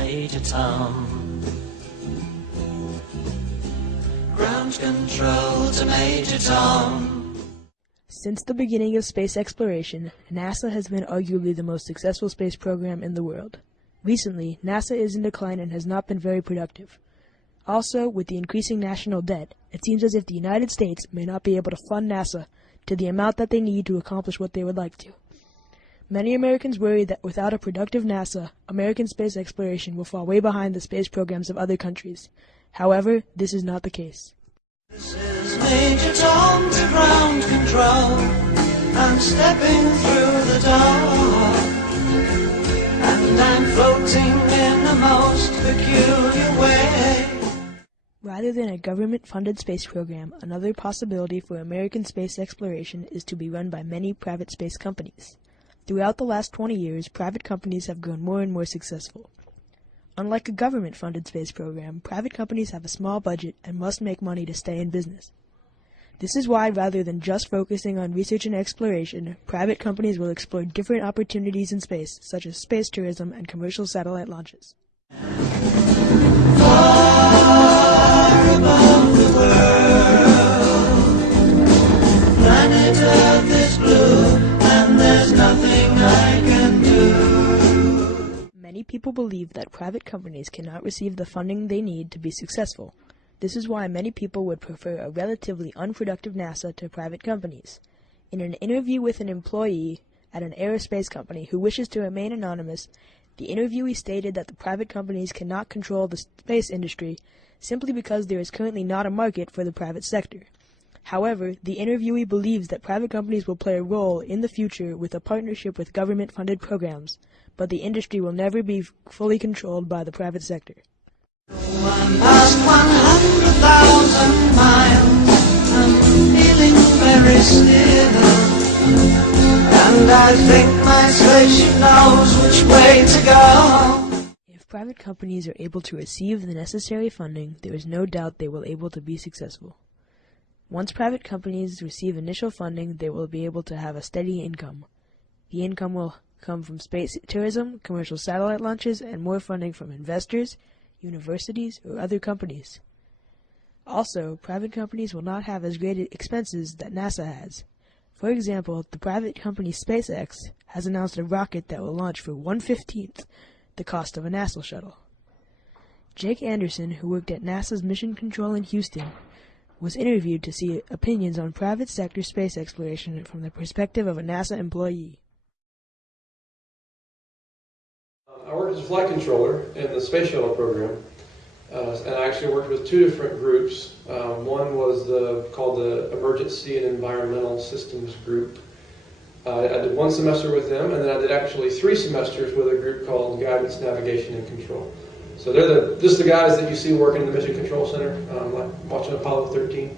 Major Tom. Ground control to Major Tom. Since the beginning of space exploration, NASA has been arguably the most successful space program in the world. Recently, NASA is in decline and has not been very productive. Also, with the increasing national debt, it seems as if the United States may not be able to fund NASA to the amount that they need to accomplish what they would like to. Many Americans worry that without a productive NASA, American space exploration will fall way behind the space programs of other countries. However, this is not the case. This is Major Tom to ground control. I'm stepping through the door, and I'm floating in the most peculiar way. Rather than a government-funded space program, another possibility for American space exploration is to be run by many private space companies. Throughout the last 20 years, private companies have grown more and more successful. Unlike a government-funded space program, private companies have a small budget and must make money to stay in business. This is why, rather than just focusing on research and exploration, private companies will explore different opportunities in space, such as space tourism and commercial satellite launches. Far above the world, planet Earth is blue, and there's nothing I can do. Many people believe that private companies cannot receive the funding they need to be successful. This is why many people would prefer a relatively unproductive NASA to private companies. In an interview with an employee at an aerospace company who wishes to remain anonymous, the interviewee stated that the private companies cannot control the space industry simply because there is currently not a market for the private sector. However, the interviewee believes that private companies will play a role in the future with a partnership with government-funded programs, but the industry will never be fully controlled by the private sector. I'm past 100,000 miles, I'm feeling very still, and I think my spaceship knows which way to go. If private companies are able to receive the necessary funding, there is no doubt they will be able to be successful. Once private companies receive initial funding, they will be able to have a steady income. The income will come from space tourism, commercial satellite launches, and more funding from investors, universities, or other companies. Also, private companies will not have as great expenses that NASA has. For example, the private company SpaceX has announced a rocket that will launch for 1/15 the cost of a NASA shuttle. Jake Anderson, who worked at NASA's Mission Control in Houston, was interviewed to see opinions on private sector space exploration from the perspective of a NASA employee. I worked as a flight controller in the space shuttle program, and I actually worked with two different groups. One was called the Emergency and Environmental Systems Group. I did one semester with them, and then I did actually 3 semesters with a group called Guidance, Navigation, and Control. So they're just the guys that you see working in the Mission Control Center, like watching Apollo 13.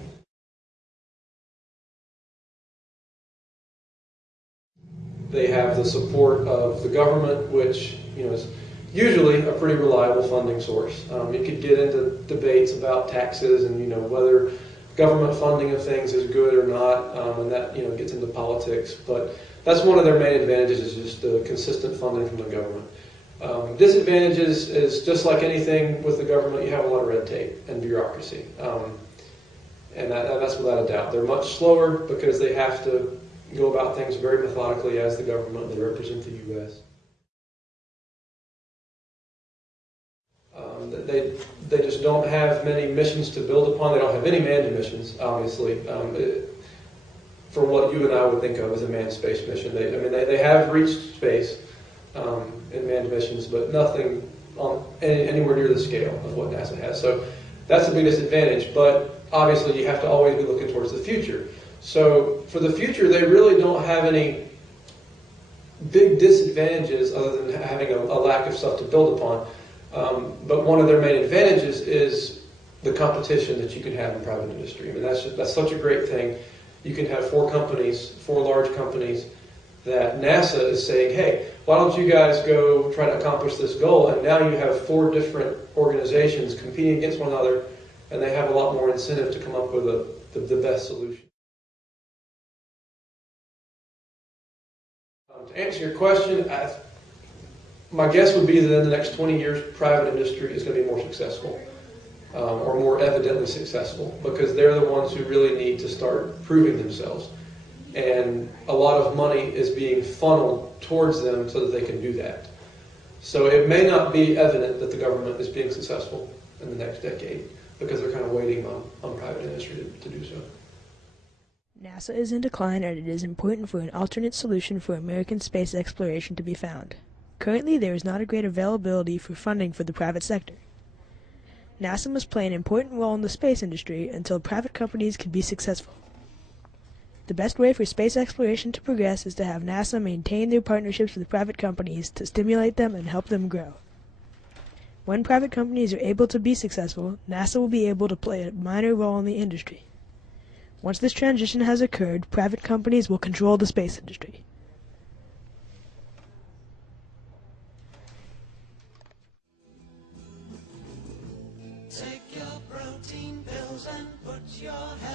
They have the support of the government, which is usually a pretty reliable funding source. You could get into debates about taxes and whether government funding of things is good or not, and that gets into politics. But that's one of their main advantages, is just the consistent funding from the government. Disadvantages is just like anything with the government, you have a lot of red tape and bureaucracy, and that's without a doubt. They're much slower because they have to go about things very methodically as the government. They represent the U.S. They just don't have many missions to build upon. They don't have any manned missions, obviously, for what you and I would think of as a manned space mission. They have reached space in manned missions, but nothing on anywhere near the scale of what NASA has. So that's the biggest advantage. But obviously, you have to always be looking towards the future. So for the future, they really don't have any big disadvantages other than having a lack of stuff to build upon. But one of their main advantages is the competition that you can have in private industry. That's such a great thing. You can have 4 large companies that NASA is saying, hey, why don't you guys go try to accomplish this goal? And now you have 4 different organizations competing against one another, and they have a lot more incentive to come up with the best solution. To answer your question, my guess would be that in the next 20 years, private industry is going to be more successful, or more evidently successful, because they're the ones who really need to start proving themselves. And a lot of money is being funneled towards them so that they can do that. So it may not be evident that the government is being successful in the next decade, because they're kind of waiting on private industry to do so. NASA is in decline, and it is important for an alternate solution for American space exploration to be found. Currently, there is not a great availability for funding for the private sector. NASA must play an important role in the space industry until private companies can be successful. The best way for space exploration to progress is to have NASA maintain their partnerships with private companies to stimulate them and help them grow. When private companies are able to be successful, NASA will be able to play a minor role in the industry. Once this transition has occurred, private companies will control the space industry. Take your protein pills and put your head